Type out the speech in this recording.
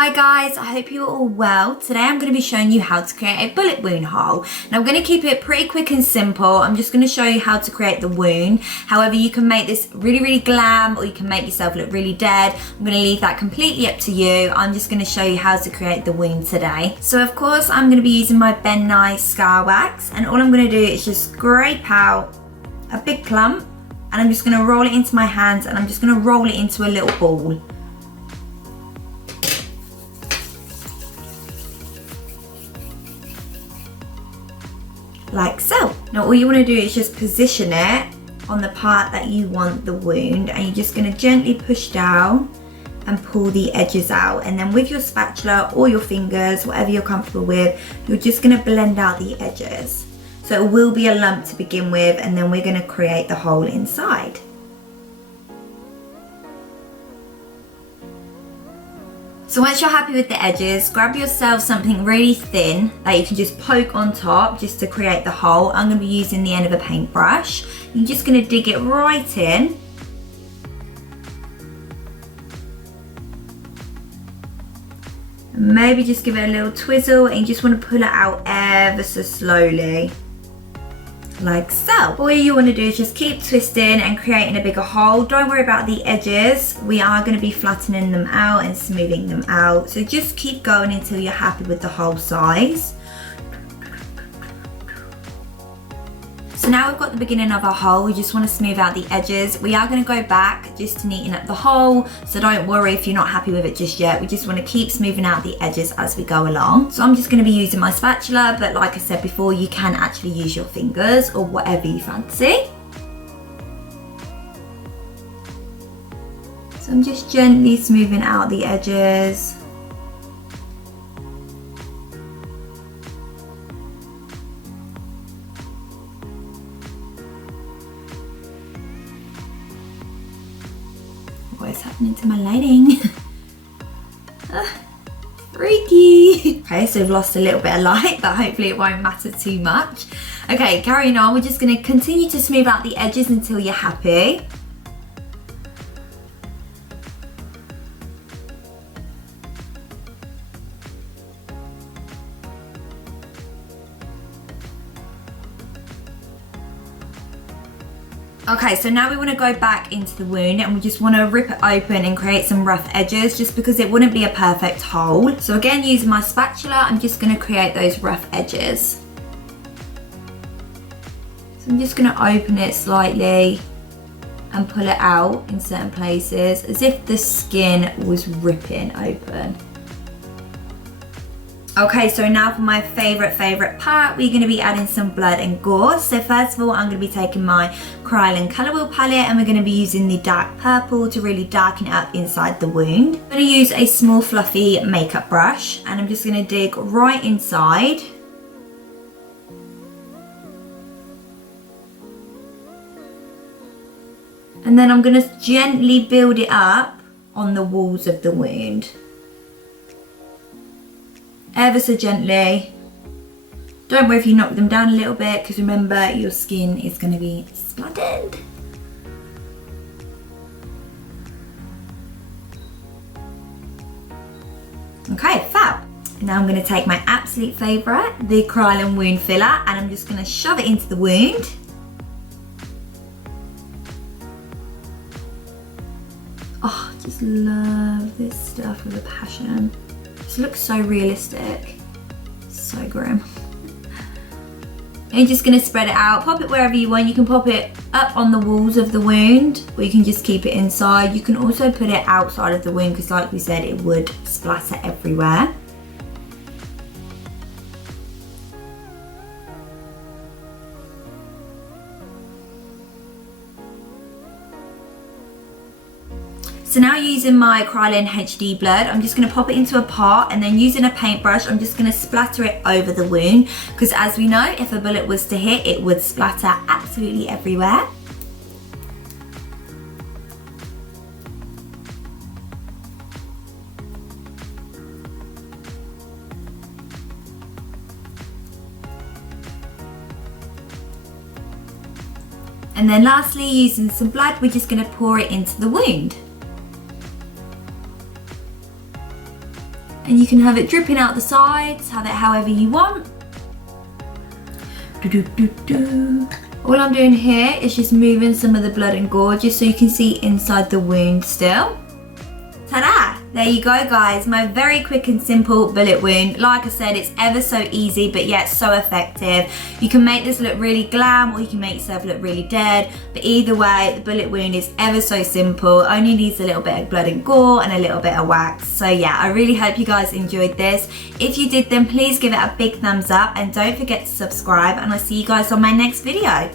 Hi guys, I hope you're all well. Today I'm going to be showing you how to create a bullet wound hole. Now I'm going to keep it pretty quick and simple. I'm just going to show you how to create the wound. However, you can make this really glam, or you can make yourself look really dead. I'm going to leave that completely up to you. I'm just going to show you how to create the wound today. So of course I'm going to be using my Nye Scar Wax, and all I'm going to do is just scrape out a big clump, and I'm just going to roll it into my hands, and I'm just going to roll it into a little ball. Like so. Now all you want to do is just position it on the part that you want the wound, and you're just going to gently push down and pull the edges out, and then with your spatula or your fingers, whatever you're comfortable with, you're just going to blend out the edges. So it will be a lump to begin with, and then we're going to create the hole inside. So once you're happy with the edges, grab yourself something really thin that you can just poke on top just to create the hole. I'm going to be using the end of a paintbrush. You're just going to dig it right in. And maybe just give it a little twizzle, and you just want to pull it out ever so slowly. Like so. All you want to do is just keep twisting and creating a bigger hole. Don't worry about the edges. We are going to be flattening them out and smoothing them out. So just keep going until you're happy with the hole size. So now we've got the beginning of our hole. We just want to smooth out the edges. We are going to go back just to neaten up the hole. So don't worry if you're not happy with it just yet. We just want to keep smoothing out the edges as we go along. So I'm just going to be using my spatula, but like I said before, you can actually use your fingers or whatever you fancy. So I'm just gently smoothing out the edges. What is happening to my lighting? Freaky. Okay, so we've lost a little bit of light, but hopefully it won't matter too much. Okay, carrying on, we're just going to continue to smooth out the edges until you're happy. Okay, so now we want to go back into the wound, and we just want to rip it open and create some rough edges, just because it wouldn't be a perfect hole. So again, using my spatula, I'm just going to create those rough edges. So I'm just going to open it slightly and pull it out in certain places, as if the skin was ripping open. Okay, so now for my favorite part, we're going to be adding some blood and gauze. So first of all, I'm going to be taking my Krylon colour wheel palette, and we're going to be using the dark purple to really darken it up inside the wound. I'm going to use a small fluffy makeup brush, and I'm just going to dig right inside. And then I'm going to gently build it up on the walls of the wound. Ever so gently. Don't worry if you knock them down a little bit, because remember, your skin is going to be splattered. Okay, fab. Now I'm going to take my absolute favourite, the Krylon wound filler, and I'm just going to shove it into the wound. Oh, I just love this stuff with a passion. It looks so realistic, so grim. And you're just going to spread it out, pop it wherever you want. You can pop it up on the walls of the wound, or you can just keep it inside. You can also put it outside of the wound, because like we said, it would splatter everywhere. So now using my Krylon HD blood, I'm just going to pop it into a pot, and then using a paintbrush, I'm just going to splatter it over the wound, because as we know, if a bullet was to hit, it would splatter absolutely everywhere. And then lastly, using some blood, we're just going to pour it into the wound. and you can have it dripping out the sides, have it however you want. All I'm doing here is just moving some of the blood and gore just so you can see inside the wound still. Ta-da! There you go guys, my very quick and simple bullet wound. Like I said, it's ever so easy but yet so effective. You can make this look really glam or you can make yourself look really dead, but either way the bullet wound is ever so simple. Only needs a little bit of blood and gore and a little bit of wax. So yeah, I really hope you guys enjoyed this. If you did, then please give it a big thumbs up and don't forget to subscribe, and I'll see you guys on my next video.